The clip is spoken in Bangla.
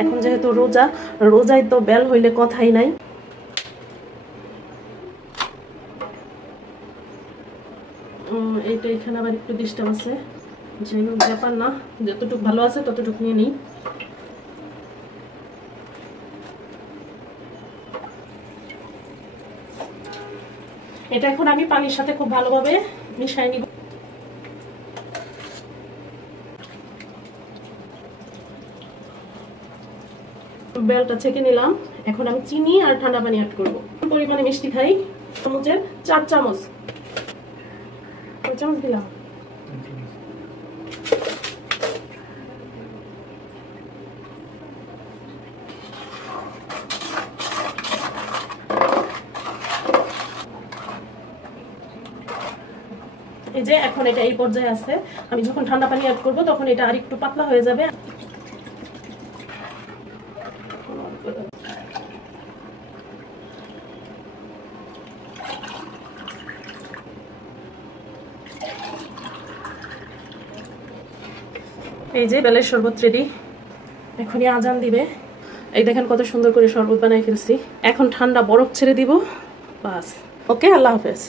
এখন যেহেতু রোজা, রোজায় তো বেল হইলে কথাই নাই। এইটা এখানে আবার একটু ডিস্টার্ব আছে, যাই হোক ব্যাপার না, যতটুকু ভালো আছে ততটুকু নিয়ে নিই। এটা এখন আমি পানির সাথে খুব ভালোভাবে মিশিয়ে নিব। বেলটা ছেঁকে নিলাম। এখন আমি চিনি আর ঠান্ডা পানি অ্যাড করব। পরিমাণে মিষ্টি খাই, চামচের 4 চামচ। 4 চামচ দিলাম। এই যে এখন এটা এই পর্যায়ে আছে, আমি যখন ঠান্ডা পানি অ্যাড করব তখন এটা আরেকটু পাতলা হয়ে যাবে। এই যে বেলের শরবত রেডি, এখনই আজান দিবে। এই দেখেন কত সুন্দর করে শরবত বানাই ফেলছি। এখন ঠান্ডা বরফ ছেড়ে দিব, বাস। ওকে, আল্লাহ হাফেজ।